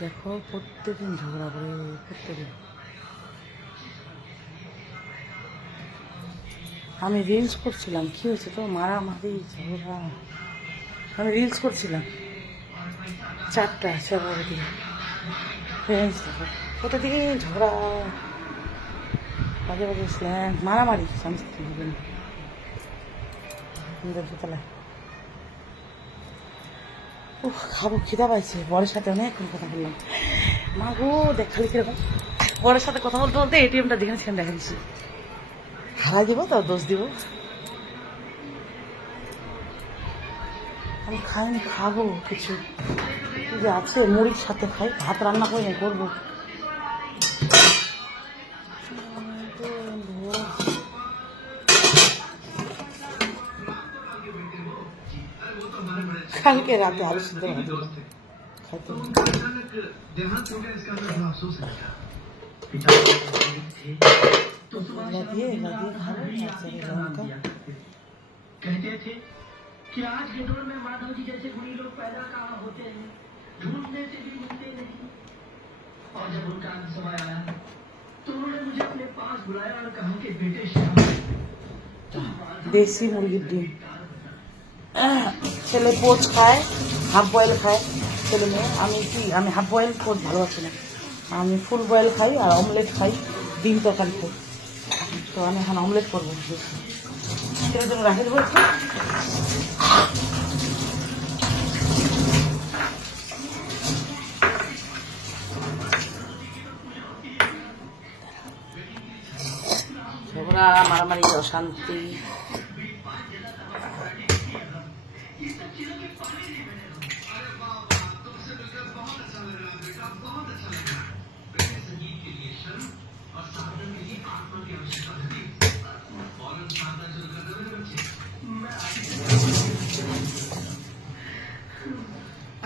দেখো প্রত্যেকদিন ঝগড়া করে, প্রত্যেকদিন। আমি রিলস করছিলাম, কি হয়েছে তো মারামারি ঝগড়া। আমি রিলস করছিলাম 4টা দিকে ফ্রেন্ডস, দেখো প্রত্যেকদিন ঝগড়া, বাজে বাজে স্ল্যাং, মারামারি স্বামী স্ত্রী হবে দোতলায়। ও খাবো, খিদা পাইছে। বরের সাথে অনেকক্ষণ কথা বললাম। মা গো দেখ খালি কিরকম। বরের সাথে কথা বলতে বলতে এটিএমটা যেখানে সেখানে দেখা দিচ্ছি। হারাই দিব তো দোষ দিব। আমি খাইনি, খাবো কিছু যে আছে মুড়ির সাথে খাই। ভাত রান্না করে নেই, করবো। কালকে রাতে আলু সিদ্ধ ভাত খাইতে দিয়ে খাবো। লঙ্কা कहते थे कि आज के दौर में माधव जी जैसे गुणी लोग पैदा कहाँ होते हैं, ढूंढने से भी मिलते नहीं। और जब उनका अंत समय आया तो उन्होंने मुझे अपने पास बुलाया और कहा कि बेटे श्याम দেশি মুরগির ডিম। ছেলে পোচ খায়, হাফ বয়েল খায় ছেলে মেয়ে। আমি হাফ বয়েল পোচ ভালোবাসি না, আমি ফুল বয়েল খাই আর অমলেট খাই, ডিম তরকারি খাই। তো আমি এখন অমলেট করবো, ছেলের জন্য রাখি দেবো একটু। ঝগড়া মারামারি অশান্তি।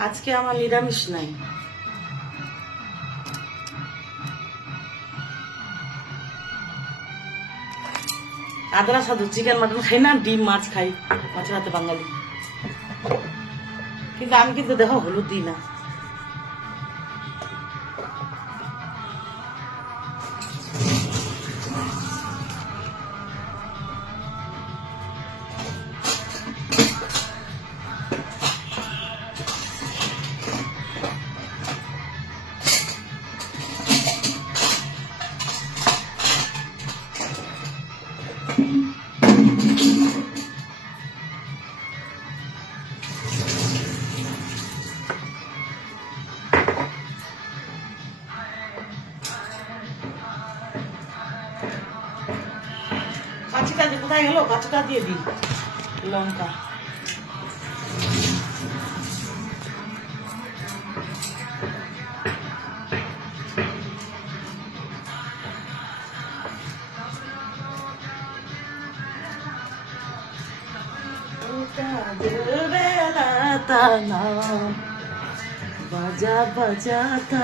আজকে আমার নিরামিষ নাই। আদরা সাধু চিকেন মাটন খাই না, ডিম মাছ খাই, মাছের হাতে বাঙালি। কিন্তু আমি কিন্তু দেখো হলুদ দিই না। কাঁচিটা যে কোথায় গেল, কাঁচিটা দিয়ে দিই। লঙ্কা বাজা বাজাতা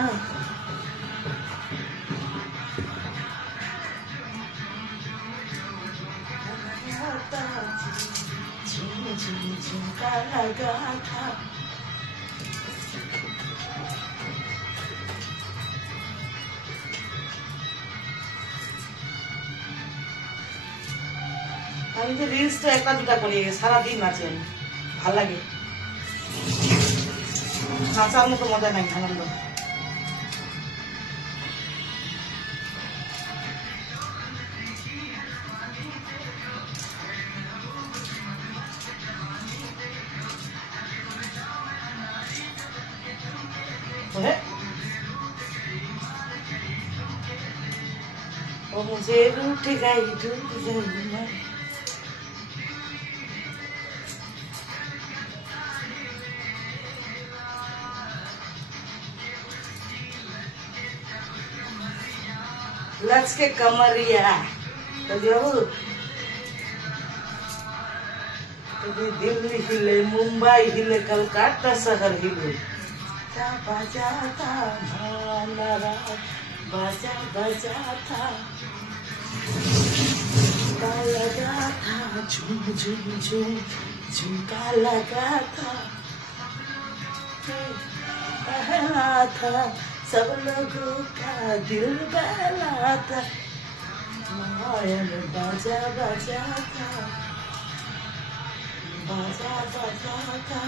झुमका लगा था। আমি তো রিলস তো একটা দুটা করি, সারাদিন নাচি আমি, ভাল লাগে। নাচার মতো মজা নাই, আনন্দ। वो मुझे रूठ गई मैं। लच के कमरिया तो दिल्ली हिले, मुंबई हिले, कलकत्ता शहर हिले। बाजा था बाजा बजा था, लगा था झूम झूम झूम, झुमका लगा था, पहला था सब लोगों का दिल बहला था। मायन बाजा बजा था, बाजा बजा था,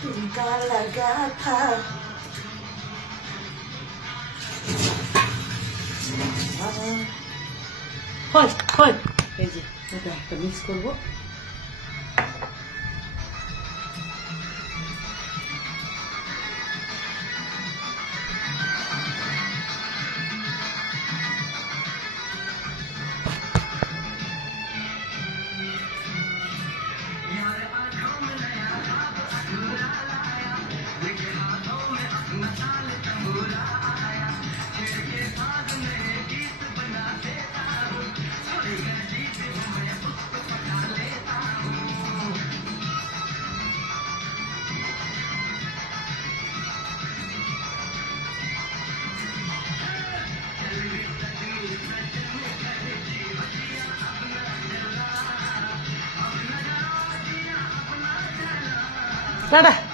झुमका लगा था। এই যে এটা একটা মিক্স করবো। টাটা।